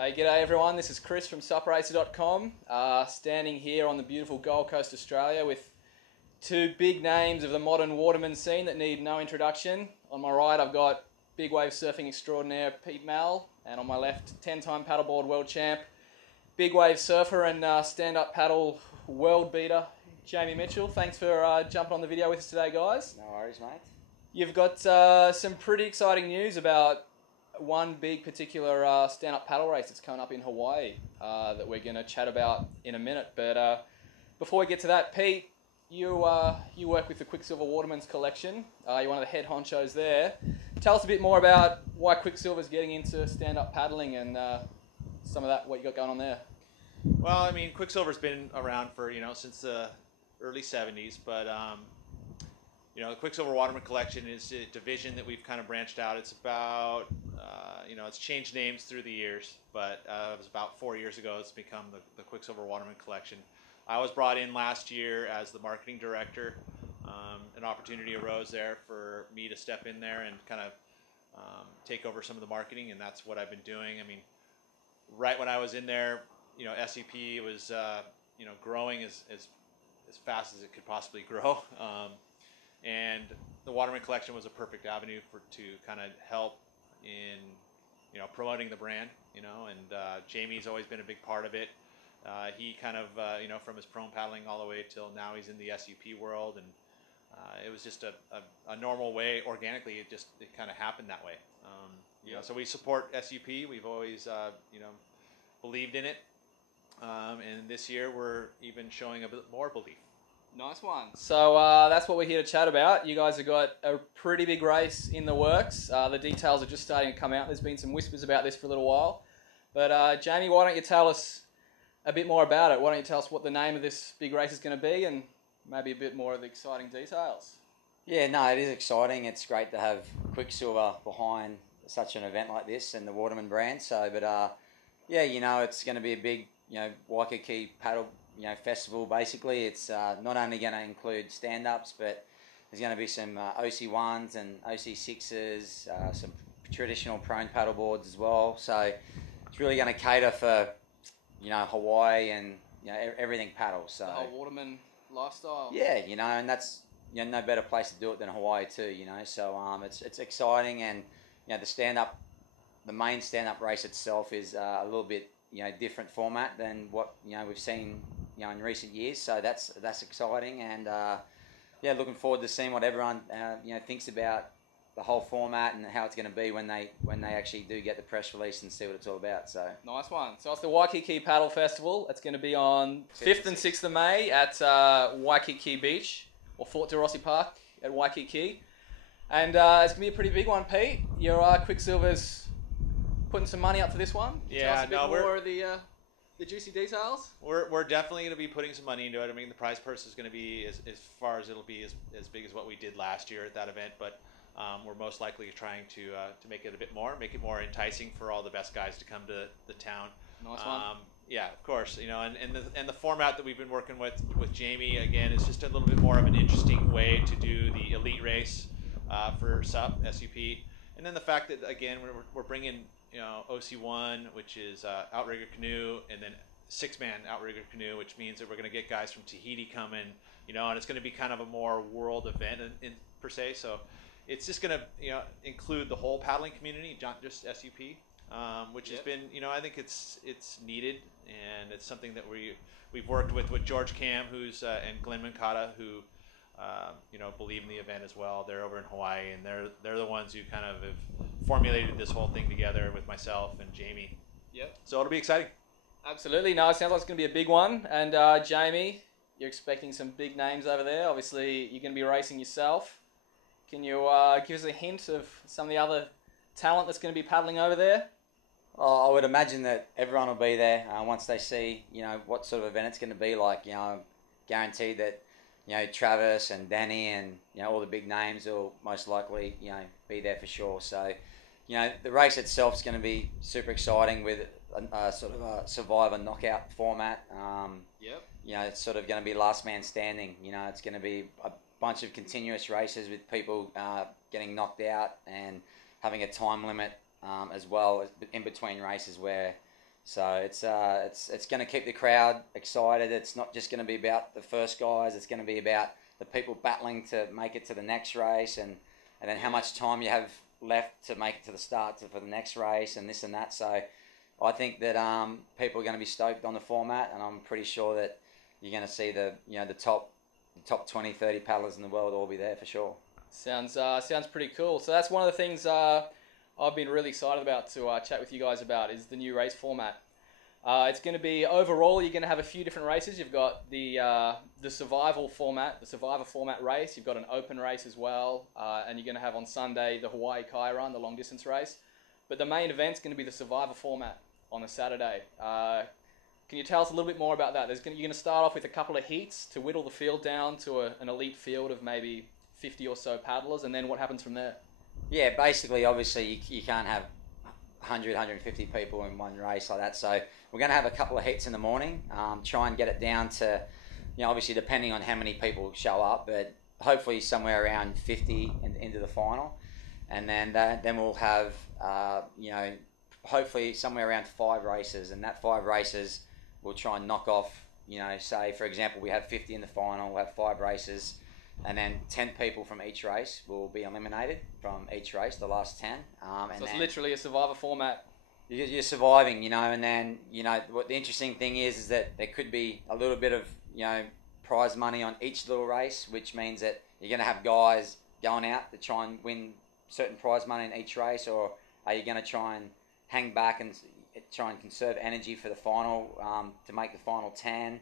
G'day everyone, this is Chris from SupRacer.com, standing here on the beautiful Gold Coast, Australia with two big names of the modern waterman scene that need no introduction. On my right I've got big wave surfing extraordinaire Pete Mal, and on my left 10-time paddleboard world champ, big wave surfer and stand-up paddle world beater Jamie Mitchell. Thanks for jumping on the video with us today, guys. No worries, mate. You've got some pretty exciting news about one big particular stand-up paddle race that's coming up in Hawaii that we're going to chat about in a minute. But before we get to that, Pete, you work with the Quiksilver Waterman Collection. You're one of the head honchos there. Tell us a bit more about why Quiksilver's getting into stand-up paddling and some of that, what you got going on there. Well, I mean, Quiksilver's been around for, since the early 70s, but the Quiksilver Waterman Collection is a division that we've kind of branched out. It's about, it's changed names through the years, but it was about 4 years ago it's become the Quiksilver Waterman Collection. I was brought in last year as the marketing director. An opportunity arose there for me to step in there and kind of take over some of the marketing, and that's what I've been doing. I mean, right when I was in there, SEP was, growing as fast as it could possibly grow. And the Waterman Collection was a perfect avenue to kind of help in, promoting the brand, and Jamie's always been a big part of it. He kind of, from his prone paddling all the way till now he's in the SUP world, and it was just a normal way, organically, it kind of happened that way. So we support SUP. We've always, believed in it. And this year we're even showing a bit more belief. Nice one. So that's what we're here to chat about. You guys have got a pretty big race in the works. The details are just starting to come out. There's been some whispers about this for a little while. But Jamie, why don't you tell us a bit more about it? Why don't you tell us what the name of this big race is going to be and maybe a bit more of the exciting details? Yeah, no, it is exciting. It's great to have Quiksilver behind such an event like this and the Waterman brand. So, but it's going to be a big, Waikiki Paddle Festival. Basically, it's not only going to include stand-ups, but there's going to be some OC1s and OC6s, some traditional prone paddle boards as well. So it's really going to cater for, Hawaii and everything paddle. So the whole Waterman lifestyle. Yeah, and that's no better place to do it than Hawaii too. So it's exciting, and the main stand-up race itself is a little bit different format than what we've seen in recent years. So that's exciting, and looking forward to seeing what everyone thinks about the whole format and how it's going to be when they actually do get the press release and see what it's all about. So nice one. So it's the Waikiki Paddle Festival. It's going to be on 5th and 6th of May at Waikiki Beach or Fort de Rossi Park at Waikiki, and it's going to be a pretty big one, Pete. Your Quiksilver's putting some money up for this one. Yeah, tell us a bit more of the juicy details. We're definitely going to be putting some money into it. I mean, the prize purse is going to be as far as it'll be as big as what we did last year at that event, but we're most likely trying to make it a bit more, make it more enticing for all the best guys to come to the town. Nice one. Yeah, of course. And the format that we've been working with Jamie again is just a little bit more of an interesting way to do the elite race for SUP, and then the fact that again we're bringing OC1, which is outrigger canoe, and then 6-man outrigger canoe, which means that we're going to get guys from Tahiti coming, and it's going to be kind of a more world event in per se. So it's just going to include the whole paddling community, not just SUP, which has been I think it's needed, and it's something that we've worked with George Cam, who's and Glenn Mancata, who believe in the event as well. They're over in Hawaii, and they're the ones who kind of have formulated this whole thing together with myself and Jamie. Yep. So it'll be exciting. Absolutely. No, it sounds like it's going to be a big one. And Jamie, you're expecting some big names over there. Obviously, you're going to be racing yourself. Can you give us a hint of some of the other talent that's going to be paddling over there? I would imagine that everyone will be there once they see what sort of event it's going to be like. Guaranteed that Travis and Danny and all the big names will most likely be there for sure. So the race itself is going to be super exciting with a sort of a survivor knockout format. It's sort of going to be last man standing. It's going to be a bunch of continuous races with people getting knocked out and having a time limit as well in between races where So it's going to keep the crowd excited. It's not just going to be about the first guys. It's going to be about the people battling to make it to the next race, and then how much time you have left to make it to the start for the next race, and this and that. So I think that people are going to be stoked on the format, and I'm pretty sure that you're going to see the top 20, 30 paddlers in the world all be there for sure. Sounds pretty cool. So that's one of the things I've been really excited about to chat with you guys about is the new race format. It's going to be overall. You're going to have a few different races. You've got the survival format, the survivor format race. You've got an open race as well, and you're going to have on Sunday the Hawaii Kai Run, the long distance race. But the main event's going to be the survivor format on a Saturday. Can you tell us a little bit more about that? You're going to start off with a couple of heats to whittle the field down to an elite field of maybe 50 or so paddlers, and then what happens from there? Yeah, basically, obviously, you can't have 100, 150 people in one race like that. So we're going to have a couple of heats in the morning, try and get it down to, obviously depending on how many people show up, but hopefully somewhere around 50 into the final. And then we'll have, hopefully somewhere around 5 races, and that 5 races we'll try and knock off, say, for example, we have 50 in the final, we'll have 5 races, and then 10 people from each race will be eliminated from each race, the last 10. So it's literally a survivor format. You're surviving, and then, what the interesting thing is that there could be a little bit of, prize money on each little race, which means that you're going to have guys going out to try and win certain prize money in each race, or are you going to try and hang back and try and conserve energy for the final to make the final 10,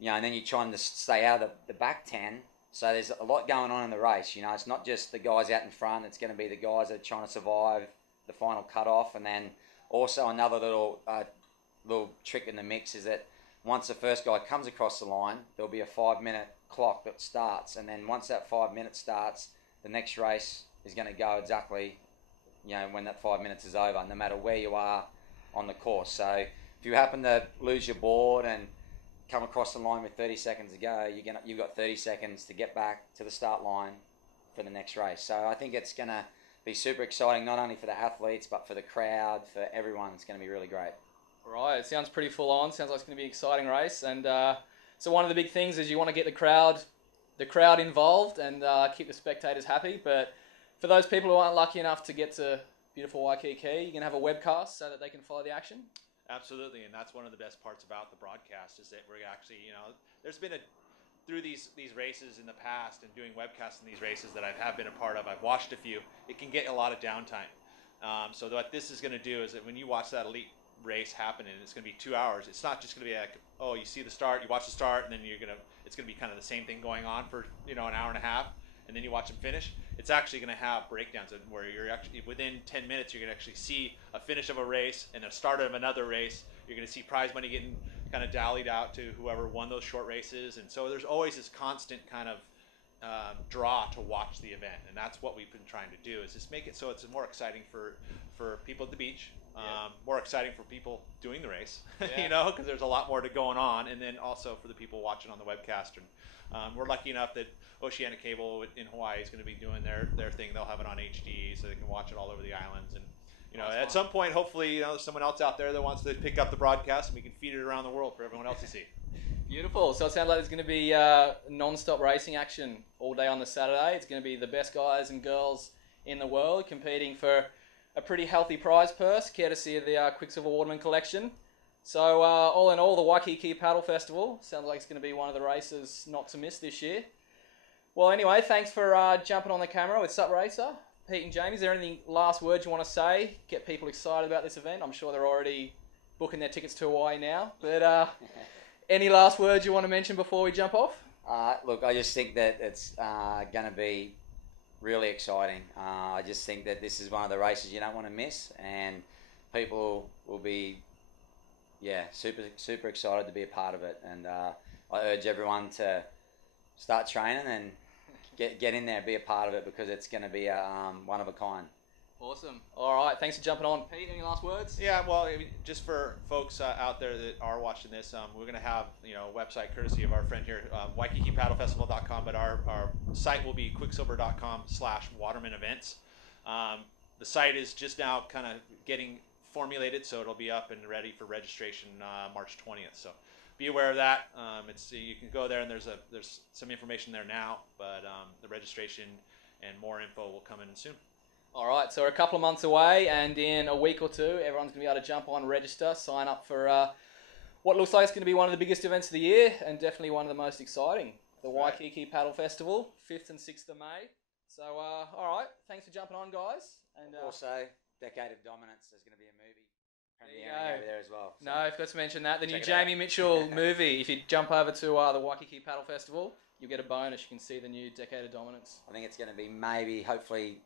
and then you're trying to stay out of the back 10. So there's a lot going on in the race. It's not just the guys out in front. It's going to be the guys that are trying to survive the final cut-off. And then also another little trick in the mix is that once the first guy comes across the line, there'll be a 5-minute clock that starts. And then once that 5 minutes starts, the next race is going to go exactly, when that 5 minutes is over, no matter where you are on the course. So if you happen to lose your board and come across the line with 30 seconds to go, you've got 30 seconds to get back to the start line for the next race. So I think it's going to be super exciting, not only for the athletes, but for the crowd, for everyone. It's going to be really great. Right, it sounds pretty full on. Sounds like it's going to be an exciting race. And so one of the big things is you want to get the crowd involved and keep the spectators happy. But for those people who aren't lucky enough to get to beautiful Waikiki, you're going to have a webcast so that they can follow the action? Absolutely, and that's one of the best parts about the broadcast is that we're actually, there's been through these races in the past and doing webcasts in these races that I have been a part of, I've watched a few, it can get a lot of downtime. So what this is going to do is that when you watch that elite race happen, and it's going to be 2 hours, it's not just going to be like, oh, you see the start, you watch the start, and then it's going to be kind of the same thing going on for, an hour and a half, and then you watch them finish. It's actually going to have breakdowns where you're actually within 10 minutes you're going to actually see a finish of a race and a start of another race. You're going to see prize money getting kind of dallied out to whoever won those short races, and so there's always this constant kind of draw to watch the event, and that's what we've been trying to do is just make it so it's more exciting for people at the beach, more exciting for people doing the race, because there's a lot more to going on, and then also for the people watching on the webcast. And we're lucky enough that Oceanic Cable in Hawaii is going to be doing their thing. They'll have it on HD so they can watch it all over the islands. And at some point, hopefully, there's someone else out there that wants to pick up the broadcast and we can feed it around the world for everyone else to see. Beautiful. So it sounds like there's going to be non-stop racing action all day on the Saturday. It's going to be the best guys and girls in the world competing for a pretty healthy prize purse, courtesy of the Quiksilver Waterman Collection. So all in all, the Waikiki Paddle Festival sounds like it's going to be one of the races not to miss this year. Well, anyway, thanks for jumping on the camera with Sup Racer. Pete and Jamie, is there anything last words you want to say? Get people excited about this event? I'm sure they're already booking their tickets to Hawaii now. But any last words you want to mention before we jump off? Look, I just think that it's going to be really exciting. I just think that this is one of the races you don't want to miss, and people will be super excited to be a part of it. And I urge everyone to start training and get in there, be a part of it, because it's going to be one of a kind. Awesome. All right, thanks for jumping on. Pete, any last words? Yeah, well, I mean, just for folks out there that are watching this, we're going to have a website courtesy of our friend here, WaikikiPaddleFestival.com, but our site will be Quiksilver.com/Waterman Events. The site is just now kind of getting formulated, so it'll be up and ready for registration March 20th. So be aware of that. You can go there, and there's some information there now, but the registration and more info will come in soon. All right, so we're a couple of months away, and in a week or two, everyone's going to be able to jump on, register, sign up for what looks like it's going to be one of the biggest events of the year, and definitely one of the most exciting. The Waikiki Paddle Festival, 5th and 6th of May. So, all right, thanks for jumping on, guys. And also, Decade of Dominance, there's going to be a movie premiering over there as well. So. No, I forgot to mention that. The new Jamie Mitchell movie, if you jump over to the Waikiki Paddle Festival, you'll get a bonus. You can see the new Decade of Dominance. I think it's going to be hopefully,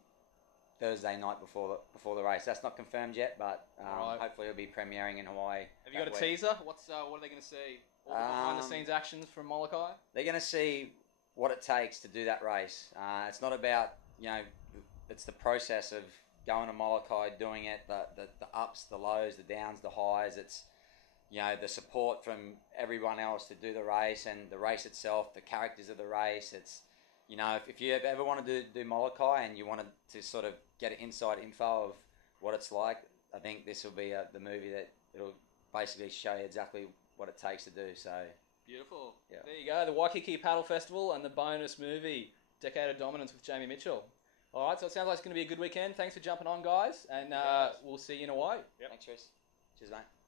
Thursday night before the race. That's not confirmed yet, but hopefully it'll be premiering in Hawaii. Have you got a teaser? What are they going to see? All the behind-the-scenes actions from Molokai? They're going to see what it takes to do that race. It's not about, it's the process of going to Molokai, doing it, the ups, the lows, the downs, the highs. It's, the support from everyone else to do the race and the race itself, the characters of the race. It's, if you ever wanted to do Molokai and you wanted to sort of get an inside info of what it's like, I think this will be the movie that it'll basically show you exactly what it takes to do. So beautiful. Yeah. There you go. The Waikiki Paddle Festival and the bonus movie, Decade of Dominance with Jamie Mitchell. All right, so it sounds like it's going to be a good weekend. Thanks for jumping on, guys, and we'll see you in Hawaii. Yep. Thanks, Chris. Cheers, mate.